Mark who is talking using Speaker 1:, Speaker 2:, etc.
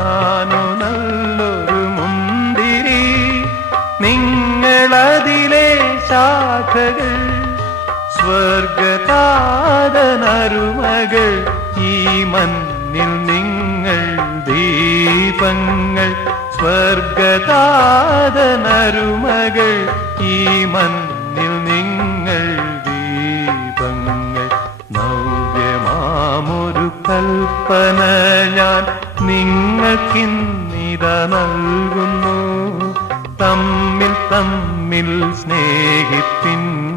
Speaker 1: ഞാനോ നല്ലൊരു മുന്തിരി നിങ്ങളതിലെ ശാഖകൾ സ്വർഗതാരനരുമകൾ ഈ മണ്ണിൽ നിങ്ങൾ ദീപങ്ങൾ സ്വർഗതാദനരുമകൾ ഈ മണ്ണിൽ നിങ്ങൾ ദീപങ്ങൾ. നവ്യമാമൊരു കൽപ്പന ഞാൻ നിങ്ങൾക്കിന്നിത നൽകുന്നു. തമ്മിൽ തമ്മിൽ സ്നേഹിപ്പിൻ